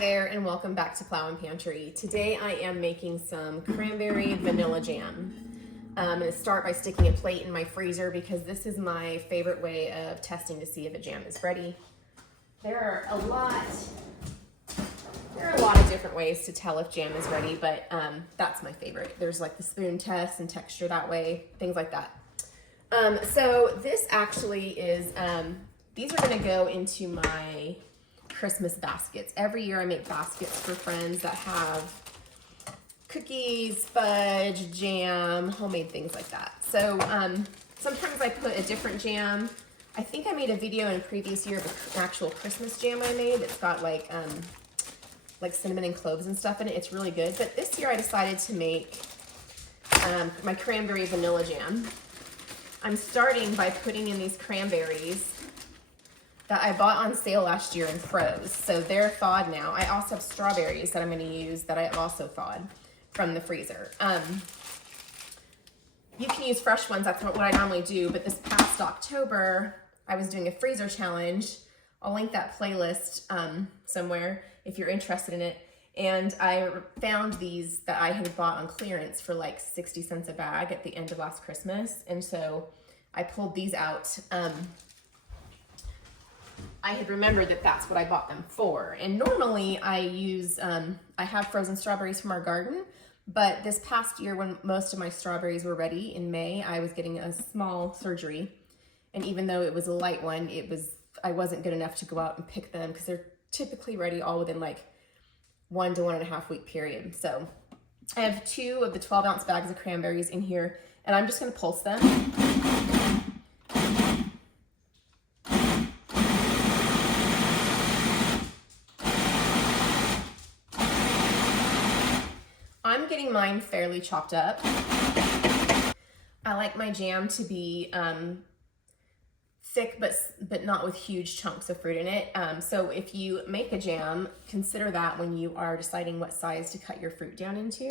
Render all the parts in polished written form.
there, and welcome back to Plow and Pantry. Today I am making some cranberry vanilla jam. I'm going to start by sticking a plate in my freezer because this is my favorite way of testing to see if a jam is ready. There are a lot of different ways to tell if jam is ready, but that's my favorite. There's like the spoon test and texture that way, things like that. So this actually is, these are going to go into my Christmas baskets. Every year I make baskets for friends that have cookies, fudge, jam, homemade things like that. So sometimes I put a different jam. I think I made a video in a previous year of an actual Christmas jam I made. It's got like cinnamon and cloves and stuff in it. It's really good. But this year I decided to make my cranberry vanilla jam. I'm starting by putting in these cranberries that I bought on sale last year and froze. So they're thawed now. I also have strawberries that I'm gonna use that I have also thawed from the freezer. You can use fresh ones, that's what I normally do, but this past October, I was doing a freezer challenge. I'll link that playlist somewhere if you're interested in it. And I found these that I had bought on clearance for like 60 cents a bag at the end of last Christmas. And so I pulled these out. I had remembered that that's what I bought them for. And normally I use, I have frozen strawberries from our garden, but this past year when most of my strawberries were ready in May, I was getting a small surgery. And even though it was a light one, I wasn't good enough to go out and pick them because they're typically ready all within like 1 to 1.5 week period. So I have 2 of the 12-ounce bags of cranberries in here, and I'm just gonna pulse them. I'm getting mine fairly chopped up. I like my jam to be thick, but not with huge chunks of fruit in it. So if you make a jam, consider that when you are deciding what size to cut your fruit down into.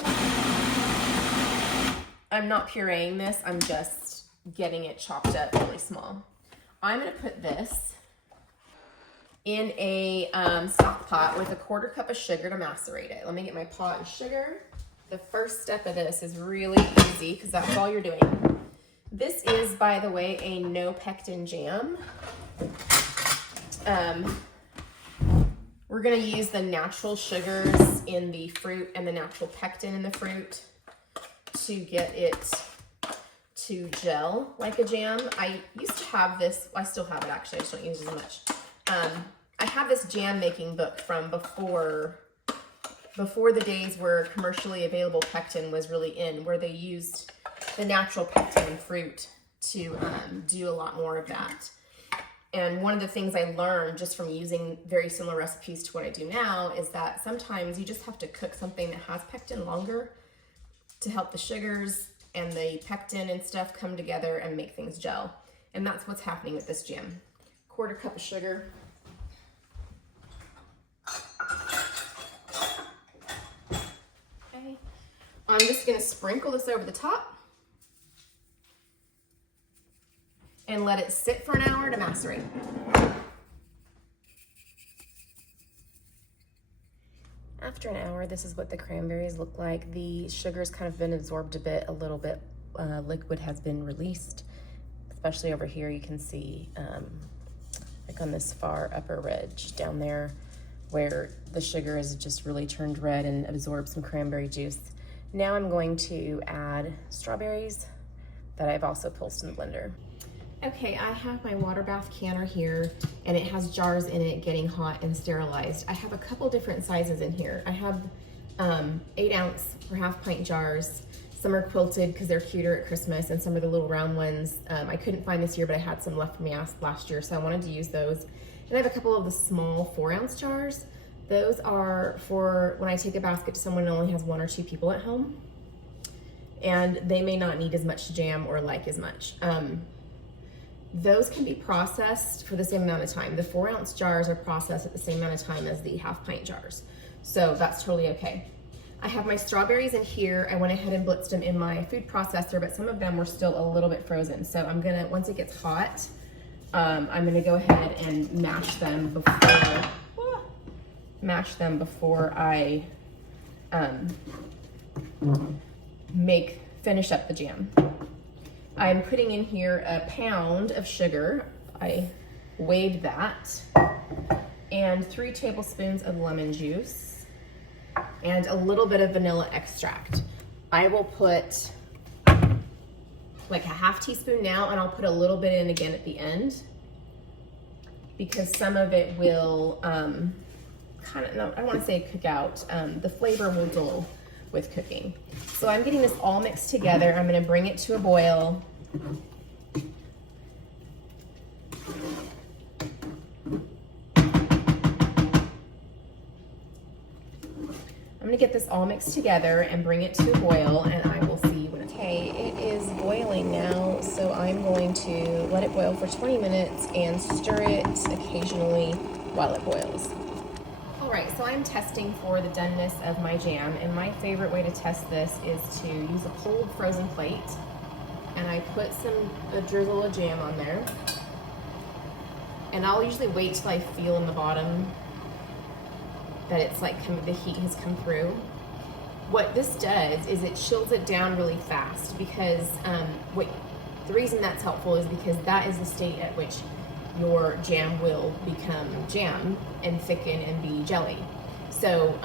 I'm not pureeing this, I'm just getting it chopped up really small. I'm gonna put this in a stock pot with a 1/4 cup of sugar to macerate it. Let me get my pot and sugar. The first step of this is really easy because that's all you're doing. This is, by the way, a no pectin jam. We're gonna use the natural sugars in the fruit and the natural pectin in the fruit to get it to gel like a jam. I used to have this, I still have it actually, I just don't use it as much. I have this jam making book from before the days where commercially available pectin was really in, where they used the natural pectin in fruit to do a lot more of that. And one of the things I learned just from using very similar recipes to what I do now is that sometimes you just have to cook something that has pectin longer to help the sugars and the pectin and stuff come together and make things gel. And that's what's happening with this jam. 1/4 cup of sugar. Okay. I'm just gonna sprinkle this over the top and let it sit for an hour to macerate. After an hour, this is what the cranberries look like. The sugar's kind of been absorbed a little bit. Liquid has been released, especially over here. You can see like on this far upper ridge down there where the sugar has just really turned red and absorbed some cranberry juice. Now I'm going to add strawberries that I've also pulsed in the blender. Okay, I have my water bath canner here and it has jars in it getting hot and sterilized. I have a couple different sizes in here. I have 8-ounce or 1/2 pint jars. Some are quilted because they're cuter at Christmas, and some are the little round ones. I couldn't find this year, but I had some left from me last year, so I wanted to use those. And I have a couple of the small 4-ounce jars. Those are for when I take a basket to someone who only has 1 or 2 people at home. And they may not need as much jam or like as much. Those can be processed for the same amount of time. The 4-ounce jars are processed at the same amount of time as the 1/2 pint jars. So that's totally okay. I have my strawberries in here. I went ahead and blitzed them in my food processor, but some of them were still a little bit frozen. So I'm gonna, once it gets hot, I'm gonna go ahead and mash them before mash them before I finish up the jam. I'm putting in here a pound of sugar. I weighed that, and 3 tablespoons of lemon juice, and a little bit of vanilla extract. I will put like a half teaspoon now, and I'll put a little bit in again at the end, because some of it will kind of, no, I don't want to say cook out. The flavor will dull with cooking. So I'm getting this all mixed together. I'm going to bring it to a boil. I'm going to get this all mixed together and bring it to a boil, and I will see when it's okay. It is boiling now, so I'm going to let it boil for 20 minutes and stir it occasionally while it boils. All right, so I'm testing for the doneness of my jam, and my favorite way to test this is to use a cold frozen plate, and I put a drizzle of jam on there, and I'll usually wait till I feel in the bottom that it's like the heat has come through. What this does is it chills it down really fast, because the reason that's helpful is because that is the state at which your jam will become jam and thicken and be jelly. So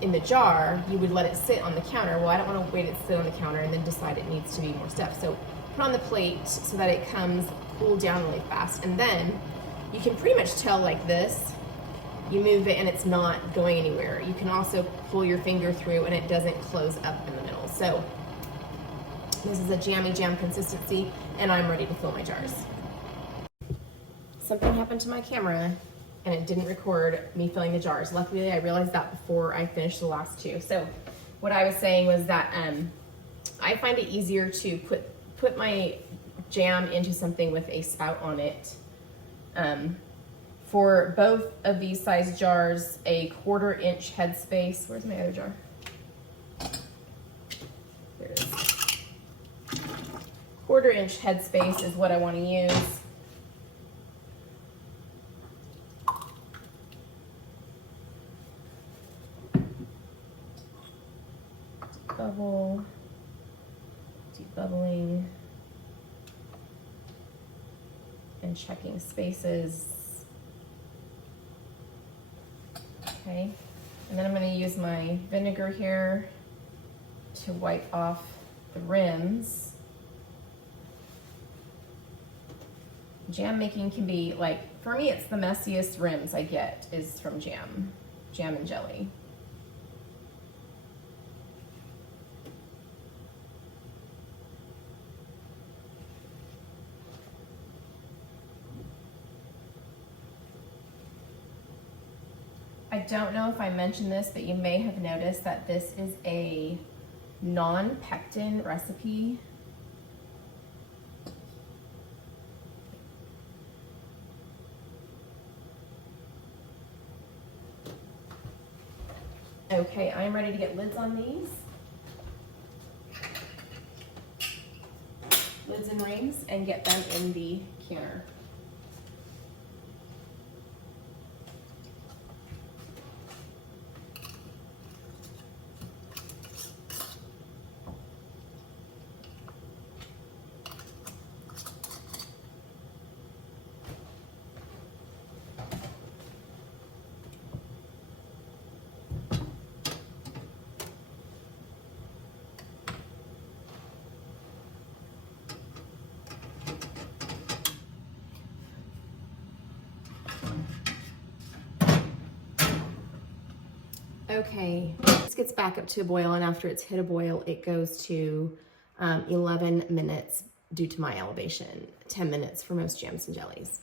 in the jar, you would let it sit on the counter. Well, I don't want to wait it to sit on the counter and then decide it needs to be more stuff. So put on the plate so that it comes cooled down really fast. And then you can pretty much tell like this. You move it and it's not going anywhere. You can also pull your finger through and it doesn't close up in the middle. So this is a jammy jam consistency, and I'm ready to fill my jars. Something happened to my camera and it didn't record me filling the jars. Luckily, I realized that before I finished the last 2. So what I was saying was that I find it easier to put my jam into something with a spout on it. For both of these size jars, a 1/4 inch headspace. Where's my other jar? There it is. 1/4 inch headspace is what I want to use. Bubble, debubbling, and checking spaces. Okay, and then I'm going to use my vinegar here to wipe off the rims. Jam making can be like, for me, it's the messiest rims I get is from jam and jelly. I don't know if I mentioned this, but you may have noticed that this is a non-pectin recipe. Okay, I'm ready to get lids on these. Lids and rings, and get them in the canner. Okay, this gets back up to a boil, and after it's hit a boil, it goes to 11 minutes due to my elevation, 10 minutes for most jams and jellies.